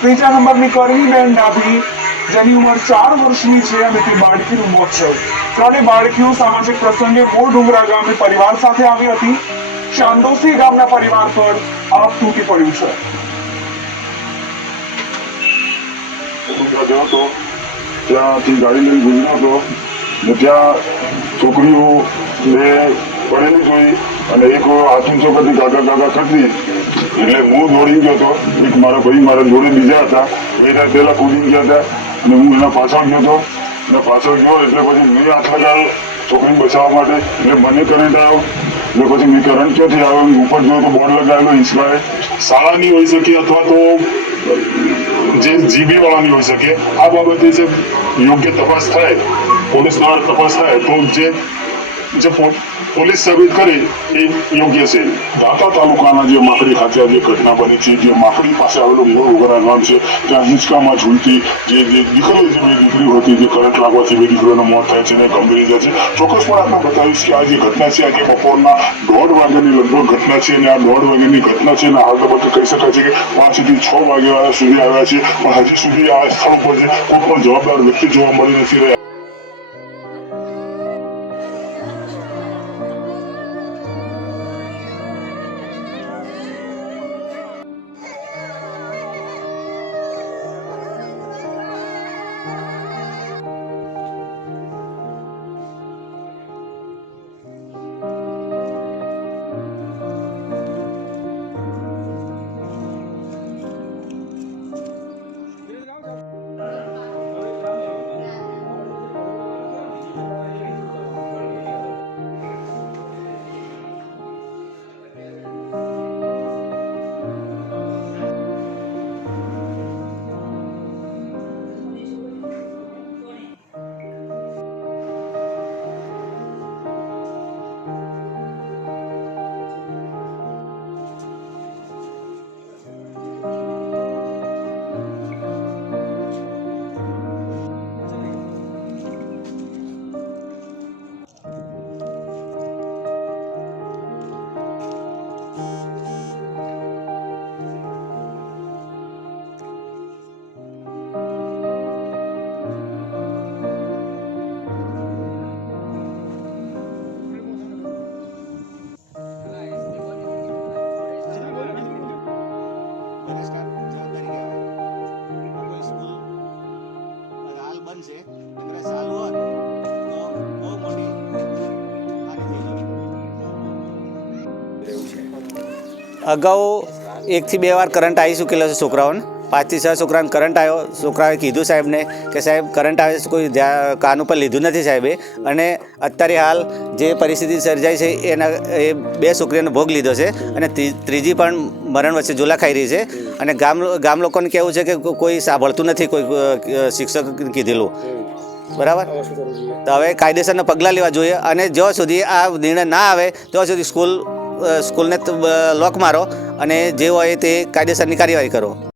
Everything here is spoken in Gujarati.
ત્રીજા નંબરની કરણીબેન ડાભી, જેની ઉંમર 4 વર્ષની છે અને તે બાળકીનું મોત છે. ત્રણેય બાળકીઓ સામાજિક પ્રસંગે મૂળ ડુંગરા ગામે પરિવાર સાથે આવી હતી. ચાંદોસી ગામના પરિવાર પર આગ તૂટી પડ્યું છે. ત્યાંથી ગાડી લઈને ગુજર્યો હતો ને ત્યાં છોકરીઓ મેં પડેલી જોઈ અને એક હાથ ઊંચો કરતી કાકા કાકા કરતી એટલે હું દોડી ગયો હતો. એક મારા ભાઈ મારા જોડે બીજા હતા એ પહેલા કૂદી ગયા હતા અને હું એના પાછળ ગયો હતો. અને પાછળ ગયો એટલે પછી મેં હાથ લગાવ્યો છોકરીને બચાવવા માટે એટલે મને કરંટ આવ્યો. એટલે પછી મેં કરંટ ક્યાંથી આવ્યો ઉપર જોયો તો બોર્ડ લગાવેલો ઇન્સ્પાયર શાળાની હોઈ શકે અથવા તો જે જીબી વાળાની હોઈ શકે. આ બાબતે જે યોગ્ય તપાસ થાય પોલીસ દ્વારા તપાસ થાય તો જે પોલીસ સાબિત કરે એ યોગ્ય છે. દાંતા તાલુકાના જે માકડી ખાતે જે ઘટના બની છે, જે માકડી પાસે આવેલું મૂળ ઉગરા ગામ છે, ત્યાં હિંચકામાં ઝૂલતી જે દીકરીઓ જે બે દીકરીઓ હતી જે કરંટ લાગવાથી બે દીકરીઓનું મોત થાય છે અને ગંભીર ઇજા છે. ચોક્કસપણે આપણે બતાવીશ કે આ જે ઘટના છે આજે બપોરના 1:30 વાગ્યાની લગભગ ઘટના છે અને આ 1:30 વાગ્યાની ઘટના છે અને હાલ તબક્કે કહી શકાય છે કે 5 થી 6 વાગ્યા સુધી આવ્યા છે પણ હજી સુધી આ સ્થળ પર જે કોઈ પણ જવાબદાર વ્યક્તિ જોવા મળી નથી રહ્યા. અગાઉ 1 થી 2 વાર કરંટ આવી ચૂકેલો છે છોકરાઓને. 5 થી 6 છોકરાને કરંટ આવ્યો. છોકરાએ કીધું સાહેબને કે સાહેબ કરંટ આવે છે, કોઈ કાન ઉપર લીધું નથી સાહેબે. અને અત્યારે હાલ જે પરિસ્થિતિ સર્જાઈ છે એના એ 2 છોકરીઓનો ભોગ લીધો છે અને ત્રીજી પણ મરણ વચ્ચે ઝૂલા ખાઈ રહી છે. અને ગામ લોકોને કહેવું છે કે કોઈ સાંભળતું નથી કોઈ શિક્ષક કીધેલું. બરાબર, તો હવે કાયદેસરના પગલાં લેવા જોઈએ અને જ્યાં સુધી આ નિર્ણય ના આવે ત્યાં સુધી સ્કૂલને લોક મારો અને જે હોય તે કાયદેસરની કાર્યવાહી કરો.